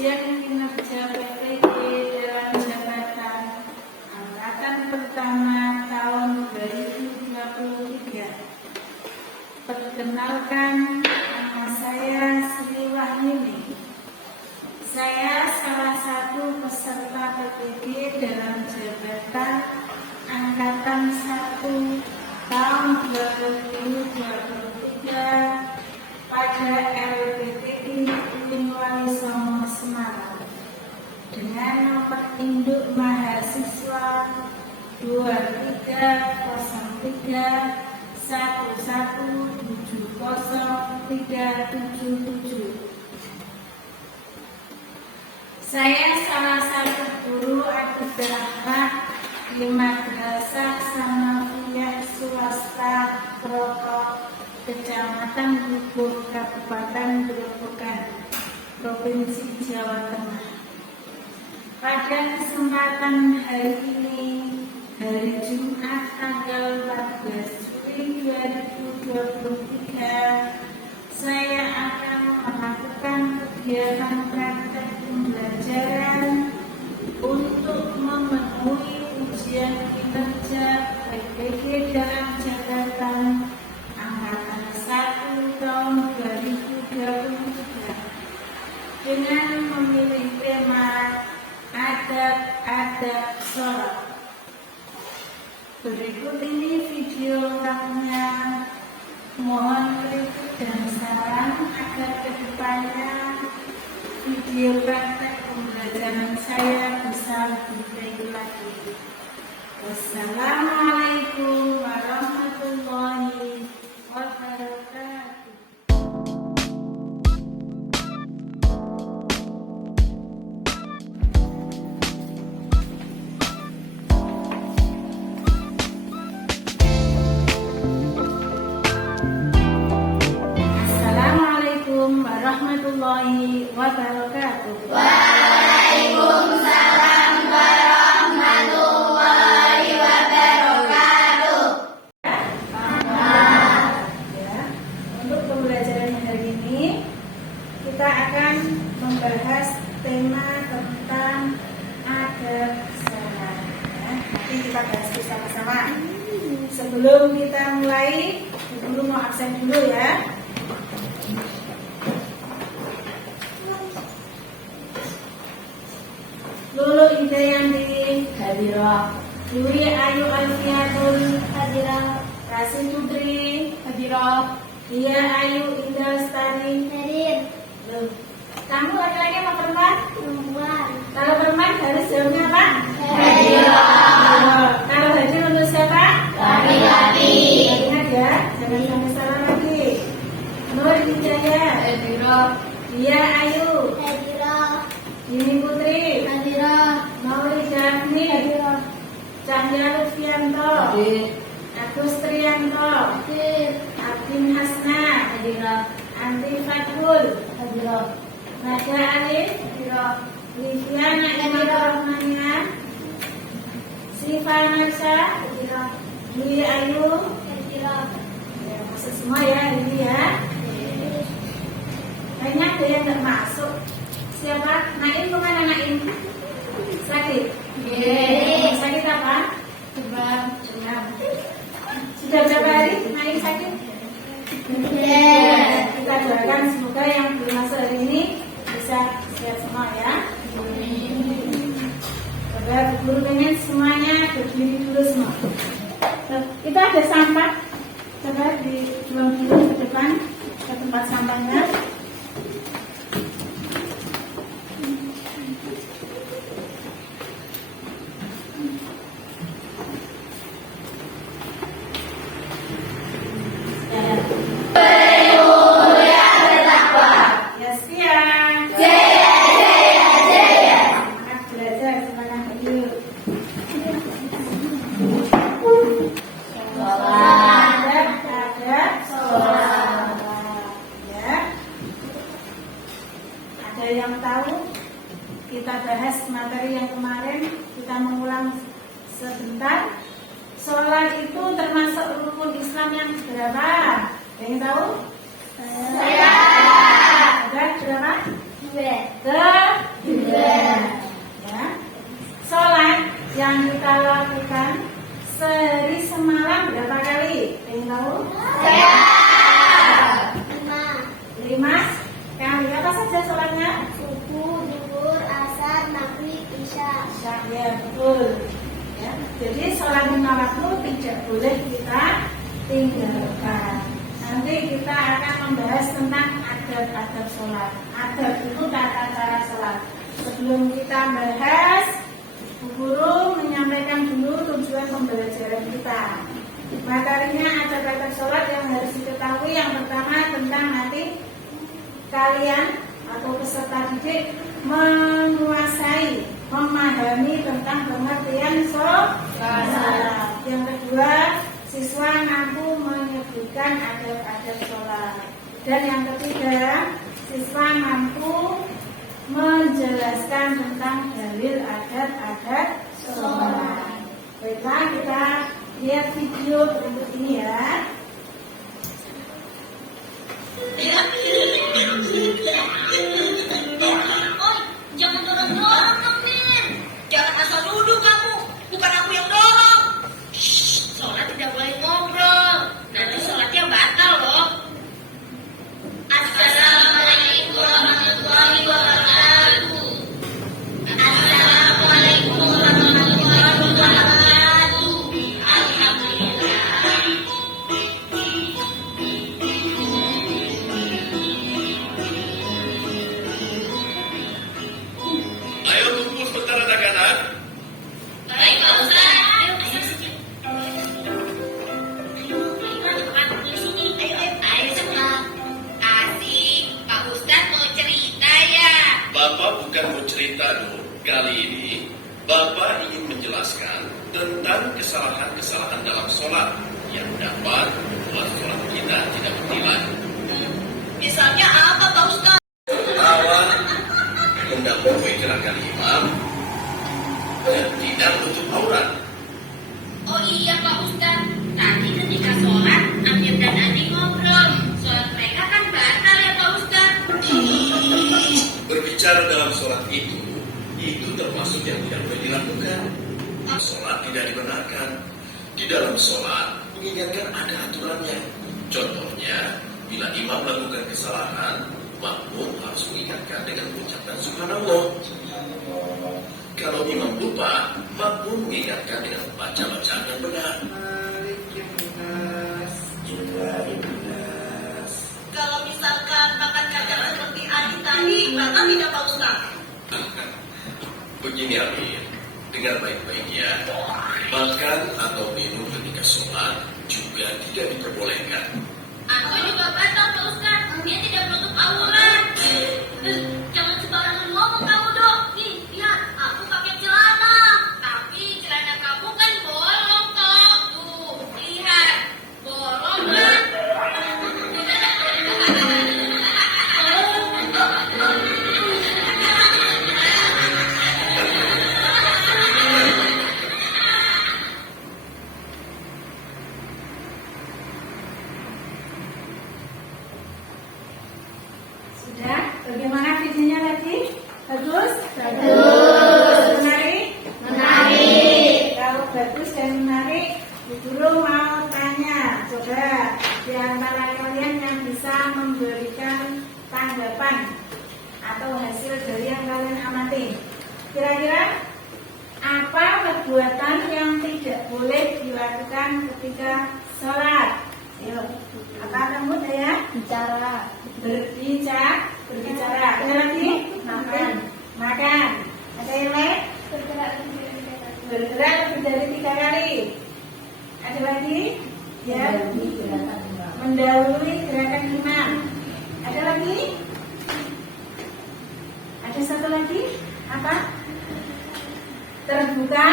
ujian kinerja PPG dalam jabatan angkatan pertama tahun 2023. Perkenalkan, nama saya Sri Wahyuni. Saya salah satu peserta PPG dalam jabatan angkatan 1 tahun 2023 pada LPTI Uin Wali Songo Semarang dengan nomor induk mahasiswa 2311703777. Saya salah satu guru akhirat di Madrasah Sanawiyah Swasta Protokol Kecamatan Bubur, Kabupaten Grobogan, Provinsi Jawa Tengah. Pada kesempatan hari ini, hari Jumat tanggal 14 Juli 2023, saya akan melakukan kegiatan praktek pembelajaran untuk memenuhi ujian kinerja PPG dalam jabatan angkatan 1 tahun 2023 dengan memilih tema adab-adab sholat. Berikut ini video lengkapnya. Mohon kritik dan saran agar kedepannya video praktek pembelajaran saya bisa lebih baik lagi. Wassalamualaikum warahmatullahi wabarakatuh. Assalamualaikum warahmatullahi wabarakatuh. Waalaikumsalam warahmatullahi wabarakatuh. Ya, untuk pembelajaran hari ini kita akan membahas tema tentang adab sholat. Ya, nanti kita bahas bersama-sama. Sebelum kita mulai, Ibu mau absen dulu ya. Lulu Indayanti hadirah, Yuri Ayu Alfiatun hadirah, Kasih Putri hadirah, Dia Ayu Indah Lestari hadir. Kamu laki-laki apa perempuan? Perempuan. Kalau perempuan harus jawabnya apa? Hadirah. Kalau hadir untuk siapa? Laki-laki. Ingat ya, jangan sampai salah lagi. Nur Hidayah hadirah, Dia Ayu Hadirah. Yuni Putri Hadirah. Mauli Jafni Hadirah. Cahya Lufianto Agus Trianto Hadir. Abdin Hasna Hadirah. Anti Fatul Hadirah. Nadia Alif Hadirah. Liviana Imam Rahmania Siva Marsha Hadirah. Dwi Ayu. Hadirah. Ya, masuk semua ya ini ya. Banyak deh yang nggak masuk. Siapa? Naim kemana Naim? Sakit? Sakit apa? Demam. Demam. Sudah berapa hari Naim sakit? Kita doakan semoga yang belum masuk hari ini bisa sehat semua ya. Agar guru pengen semuanya berdiri dulu semua. Kita ada sampah. Coba dibuang dulu ke depan ke tempat sampahnya. Ya siap. Semangat belajar, semangat hidup. Ada sholat. Ya. Ada yang tahu? Kita bahas materi yang kemarin. Kita mengulang sebentar. Sholat itu termasuk rukun Islam yang berapa? Ada yang tahu? Saya. Ada berapa? kedua. Ya. Sholat yang kita lakukan sehari semalam berapa kali? Pengen tahu? 5 kali. Apa saja sholatnya? Subuh, zuhur, asar, maghrib, isya. Ya, betul. Ya. Jadi sholat 5 waktu tidak boleh kita tinggalkan. Nanti kita akan membahas tentang adab-adab sholat. Adab itu tata cara sholat. Sebelum kita bahas, Bu Guru menyampaikan dulu tujuan pembelajaran kita. Materinya adab-adab sholat yang harus diketahui. Yang pertama tentang nanti kalian atau peserta didik menguasai, memahami tentang pengertian sholat. Yang kedua, siswa mampu menyebutkan adab-adab sholat. Dan yang ketiga, siswa mampu menjelaskan tentang dalil adab-adab sholat. Baiklah, kita lihat video berikut ini ya. Jangan dorong-dorong dong, Nin. Jangan asal duduk kamu. Bukan aku yang dorong. Sholat tidak boleh ngobrol. Nanti sholatnya batal loh. Assalamualaikum warahmatullahi wabarakatuh. Assalamualaikum warahmatullahi wabarakatuh. Alhamdulillah. Ayo kumpul sebentar anak-anak. Baik, Pak Ustaz. Ayo sini. Ayo di sini. Ayo cepat. Asik, Pak Ustaz mau cerita ya. Bapak bukan mau cerita dong. Kali ini Bapak ingin menjelaskan tentang kesalahan-kesalahan dalam sholat yang dapat membuat sholat kita tidak bernilai. Misalnya apa, Pak Ustaz? Pertama, mendahului gerakan imam dan tidak menutup aurat. Oh iya Pak Ustaz, tadi ketika sholat, Amir dan Adi ngobrol. Sholat mereka kan batal ya Pak Ustaz. Berbicara dalam sholat itu termasuk yang tidak boleh dilakukan. Sholat tidak dibenarkan. Di dalam sholat mengingatkan ada aturannya. Contohnya, bila imam melakukan kesalahan, makmum harus mengingatkan dengan mengucapkan subhanallah. Kalau imam lupa, makmum mengingatkan dengan membaca bacaan yang benar. Kalau misalkan makan kacang seperti Adi tadi, batal tidak Pak Ustaz? Begini Amin, dengar baik-baik ya. Makan atau minum ketika sholat juga tidak diperbolehkan. Aku juga batal Pak Ustaz, dia tidak menutup aurat. Jangan sembarangan ngomong kamu dong. Nih, lihat, aku pakai celana. Tapi celana kamu kan bolong toh. Tuh, lihat. Bolong kan? Sudah? Bagaimana videonya lagi? Bagus? Bagus. Menarik? Menarik. Kalau bagus dan menarik, Bu Guru mau tanya. Coba di antara kalian yang bisa memberikan tanggapan atau hasil dari yang kalian amati. Kira-kira apa perbuatan yang tidak boleh dilakukan ketika sholat? Ayo, apa kamu ya? Berbicara. Ada lagi? Makan. Ada yang lain? Bergerak lebih dari 3 kali. Ada lagi? Ya. Mendahului gerakan imam. Ada lagi? Ada satu lagi? Apa? Terbuka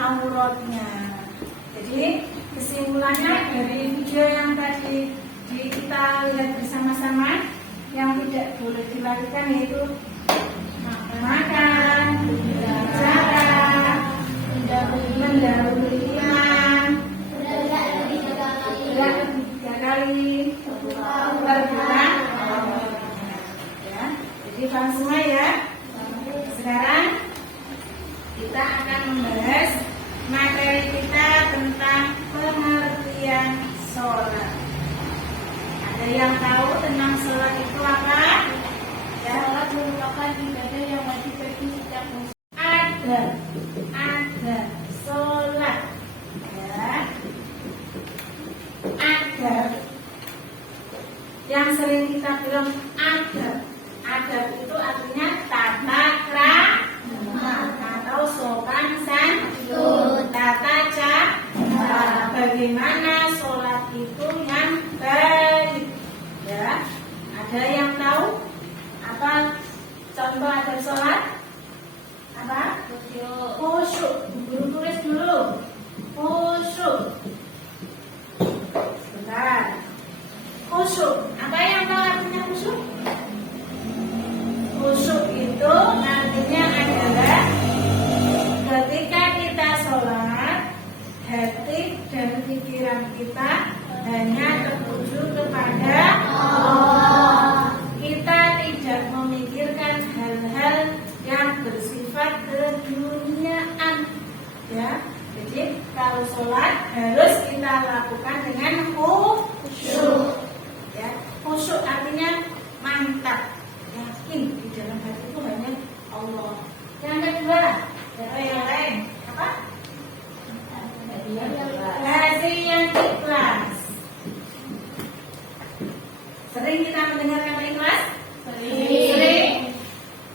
auratnya. Jadi kesimpulannya dari video yang tadi kita lihat bersama-sama, yang tidak boleh dilakukan yaitu makan, berbicara, mendahului imam, gerak lebih 3 kali, terbuka auratnya. Ya. Jadi Dipaham semua ya? Sekarang kita akan membahas materi kita tentang pengertian sholat. Ada yang tahu tentang sholat itu apa? Ya. Sholat merupakan ibadah yang wajib bagi setiap muslim. Ada sholat ya. Ada yang sering kita bilang adab itu artinya tata krama atau sopan santun, tata cara bagaimana sholat itu yang baik ya. Ada yang tahu apa contoh adab sholat? Apa? Khusyuk. Guru tulis dulu. Khusyuk. Sebentar. Khusyuk. Apa yang tahu artinya khusyuk? Khusyuk itu artinya adalah ketika kita sholat, hati dan pikiran kita hanya tertuju kepada Allah. Kita tidak memikirkan hal-hal yang bersifat keduniaan ya. Jadi kalau sholat harus kita lakukan dengan khusyuk ya. Khusyuk artinya mantap, yakin di dalam hati itu hanya Allah. Yang kedua, yang lain apa? Hati yang ikhlas. Sering kita mendengar kata ikhlas? Sering.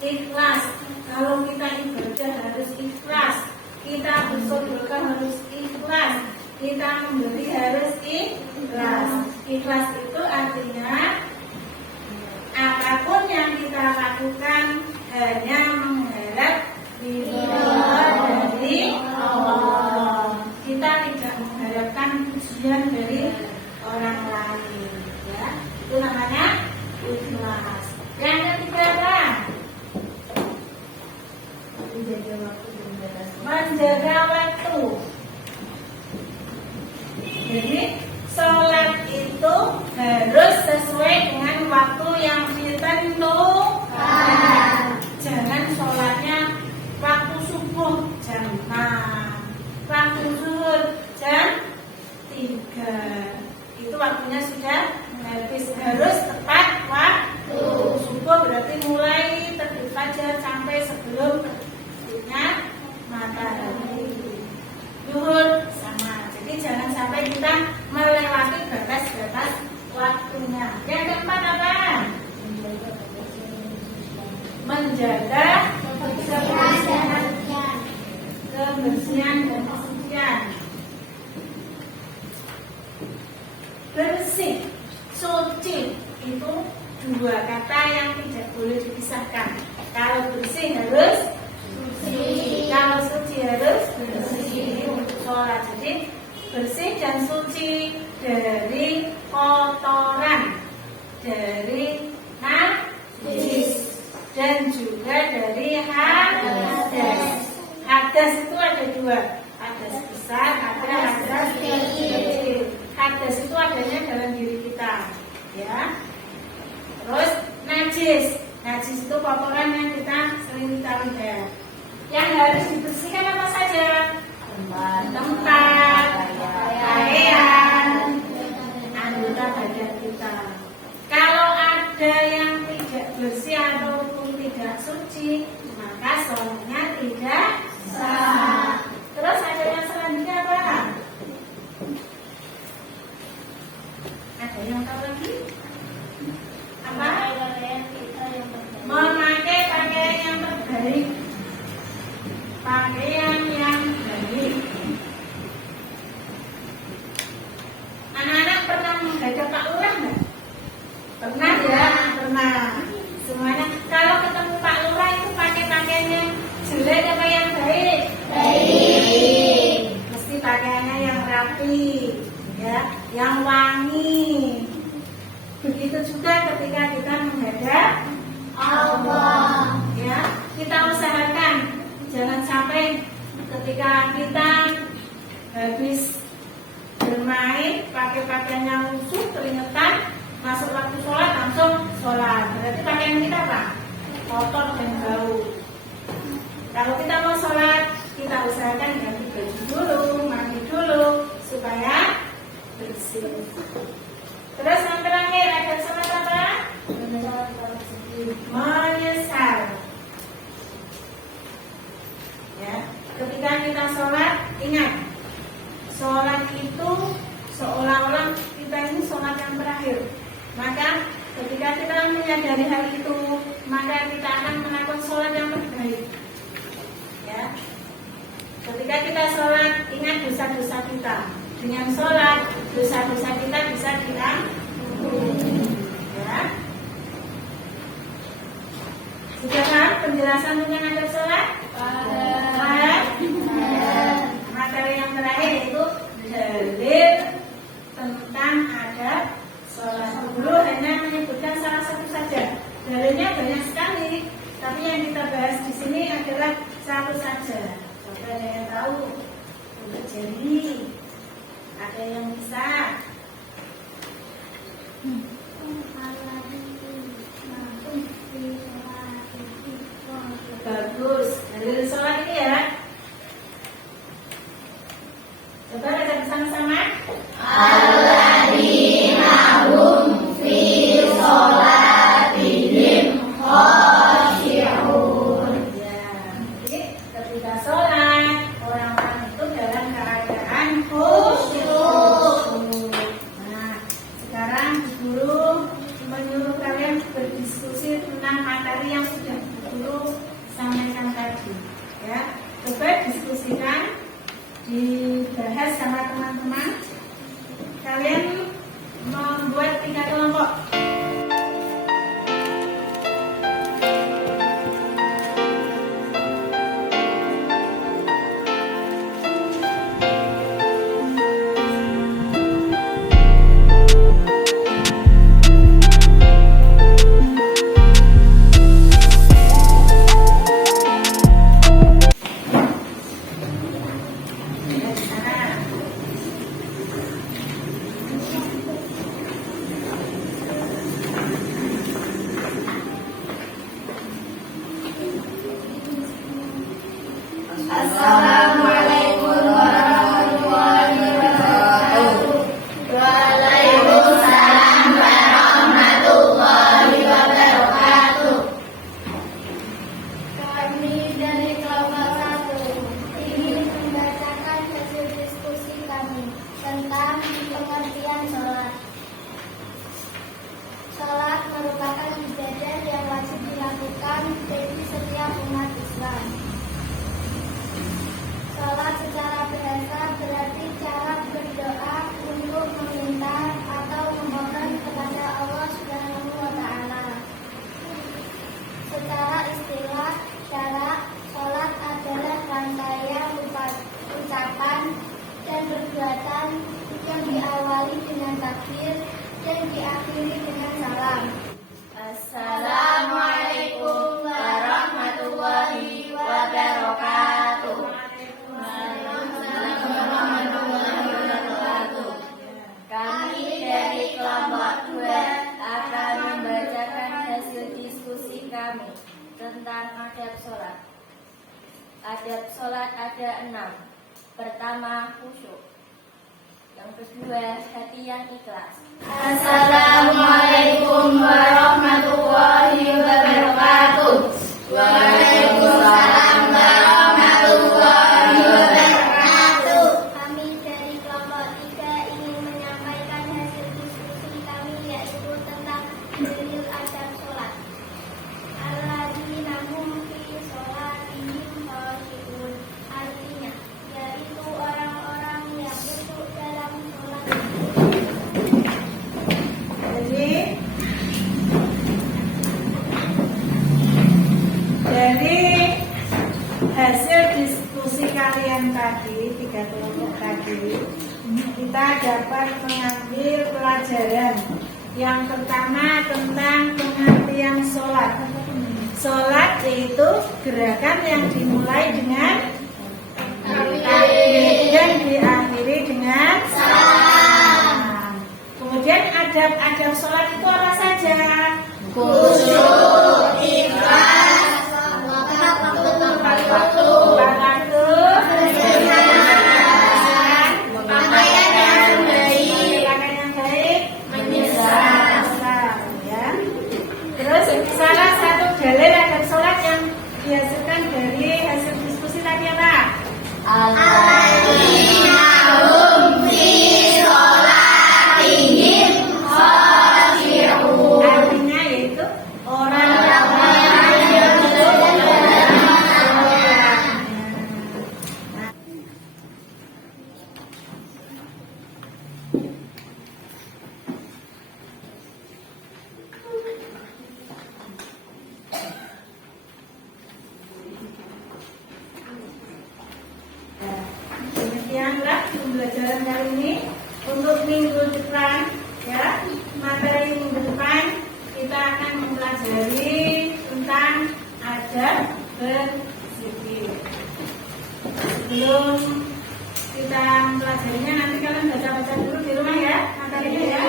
Ikhlas. Kalau kita ibadah harus ikhlas, kita bersedekah harus ikhlas, kita memberi harus ikhlas. Ikhlas itu artinya apapun yang kita lakukan hanya mengharap ridho dari Allah. Kita tidak mengharapkan pujian dari orang lain ya. Itu namanya ikhlas. Yang ketiga apa? Menjaga waktu. Jadi sholat itu harus sesuai dengan waktu yang ditentukan. Jangan sholatnya waktu subuh jam 6, waktu zuhur jam 3. Itu waktunya sudah habis. Harus tepat waktu. Subuh berarti mulai terbit fajar sampai sebelum terbitnya matahari. Zuhur sama. Jadi jangan sampai kita melewati batas-batas waktunya. Yang keempat apa? Menjaga kebersihan dan kesucian. Bersih, suci itu dua kata yang tidak boleh dipisahkan. Kalau bersih harus suci, kalau suci harus bersih. Untuk sholat jadi bersih dan suci dari kotoran, dari najis, dan juga dari hadas. Hadas itu ada dua, hadas besar, ada hadas kecil. Hadas itu adanya dalam diri kita, ya. Terus najis, najis itu kotoran yang kita sering kita lihat. Yang harus dibersihkan apa saja? Tempat, pakaian, anggota badan kita. Kalau ada yang tidak bersih ataupun tidak suci, maka sholatnya tidak sah. Terus ada yang selanjutnya apa? Ada yang tahu lagi? Apa? Memakai pakaian yang terbaik. Pakaian yang baik. Anak-anak pernah menghadap Pak Lurah nggak? Pernah ya? Pernah. Semuanya. Kalau ketemu Pak Lurah itu pakai pakaian yang jelek apa yang baik? Baik. Mesti pakaiannya yang rapi, ya, yang wangi. Begitu juga ketika kita menghadap Allah, ya, kita usahakan jangan sampai ketika kita habis bermain pakai pakaian yang lusuh, keringetan, masuk waktu sholat langsung sholat. Berarti pakaian kita apa? kotor dan bau. Kalau kita mau sholat, kita usahakan ganti baju dulu, mandi dulu supaya bersih. Terus yang terakhir ada sholat apa? Menyesal. Ya, ketika kita sholat, ingat, sholat itu seolah-olah kita ini sholat yang terakhir. Maka ketika kita menyadari hal itu, maka kita akan melakukan sholat yang terbaik. Ya, ketika kita sholat, ingat dosa-dosa kita. Dengan sholat, dosa-dosa kita bisa diampuni. Ya. Sudah paham penjelasan tentang adab sholat? Materi yang terakhir yaitu dalil tentang adab sholat. Dulu hanya menyebutkan salah satu saja. Dalilnya banyak sekali, tapi yang kita bahas di sini adalah satu saja. Coba ada yang tahu? Untuk jari, ada yang bisa? Bagus, dalil sholat ini ya. Coba kita bersama-sama. Alladzina hum fi sholatihim khashi'un. Ya, jadi ketika sholat, orang-orang itu dalam keadaan khusyuk. Nah, sekarang guru menyuruh kalian berdiskusi tentang materi yang sudah guru sampaikan tadi. Ya, coba diskusikan, dibahas sama teman-teman. Kalian membuat 3 kelompok. Assalamualaikum warahmatullahi wabarakatuh. Waalaikumsalam warahmatullahi wabarakatuh. Kami dari kelompok 1 ingin membacakan hasil diskusi kami tentang pengertian sholat. Sholat merupakan ibadah yang wajib dilakukan bagi setiap umat Islam. Sholat secara bahasa berarti cara berdoa untuk meminta atau memohon kepada Allah Subhanahu wa Ta'ala. Secara istilah syarak, sholat adalah rangkaian ucapan dan perbuatan yang diawali dengan takbir dan diakhiri dengan salam. Assalamualaikum warahmatullahi wabarakatuh. Kami dari kelompok 2 akan membacakan hasil diskusi kami tentang adab sholat. Adab sholat ada 6. Pertama, khusyuk. Yang kedua, hati yang ikhlas. Assalamualaikum warahmatullahi wabarakatuh. Waalaikumsalam warahmatullahi wabarakatuh. Kami dari kelompok 3 ingin menyampaikan hasil diskusi kami yaitu tentang dalil adab sholat. Alladzina hum fi sholatihim khashi'un. Artinya, yaitu orang-orang yang khusyuk dalam sholat. Jadi hasil diskusi kalian tadi, 3 kelompok tadi, kita dapat mengambil pelajaran. Yang pertama tentang pengertian sholat. Sholat yaitu gerakan yang dimulai dengan takbir dan diakhiri dengan salam. Kemudian adab-adab sholat itu apa saja? Khusyuk, ikhlas, kali ini. Untuk minggu depan, ya, materi minggu depan kita akan mempelajari tentang adab berzikir. Sebelum kita mempelajarinya, nanti kalian baca-baca dulu di rumah ya materinya ya.